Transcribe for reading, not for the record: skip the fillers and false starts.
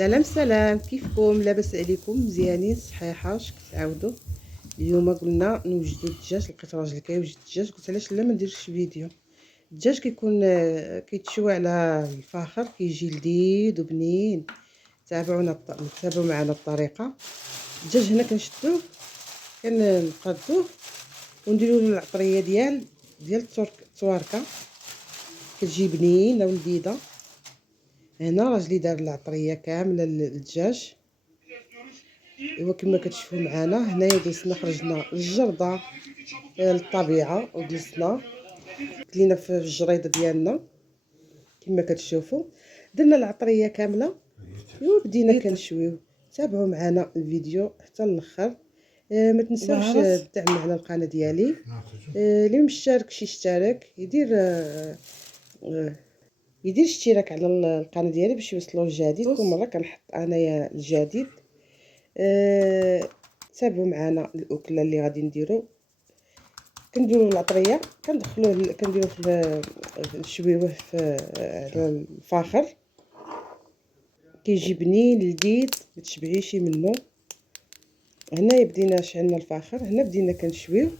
سلام سلام، كيفكم؟ لاباس عليكم؟ مزيانين صحيحه؟ واش كتعاودوا؟ اليوم قلنا نوجدوا الدجاج. لقيت راجل كيوجد الدجاج، قلت علاش لا ما نديرش فيديو. الدجاج كيكون كيتشوى على الفاخر، كيجي لذيذ وبنين. تابعوا معنا الطريقه. الدجاج هنا كنشدوه، كنقادوه ونديروا له العطريه ديال التواركه، كتجي بنينه ولذيذه. هنا راجلي دار العطريه كامله للدجاج. ايوا كما كتشوفوا معنا هنايا جلسنا، خرجنا للجرده للطبيعه وجلسنا كلينا في الجريده ديالنا كما كتشوفوا. درنا العطريه كامله وبدينا كنشويو. تابعوا معنا الفيديو حتى الاخر. ما تنساوش الدعم على القناه ديالي. اللي مشتركش يشترك، يدير اشتراك على القناه ديالي باش يوصلوا الجديد. كل مره كنحط انايا الجديد. تابعوا معنا الاكله اللي غادي نديرو. كنديروا العطريه، كنديروا في نشويوه على الفاخر، كيجي بنين لذيذ ما تشبعيشي منه. هنا بدينا شعلنا الفاخر، هنا بدينا كنشويو.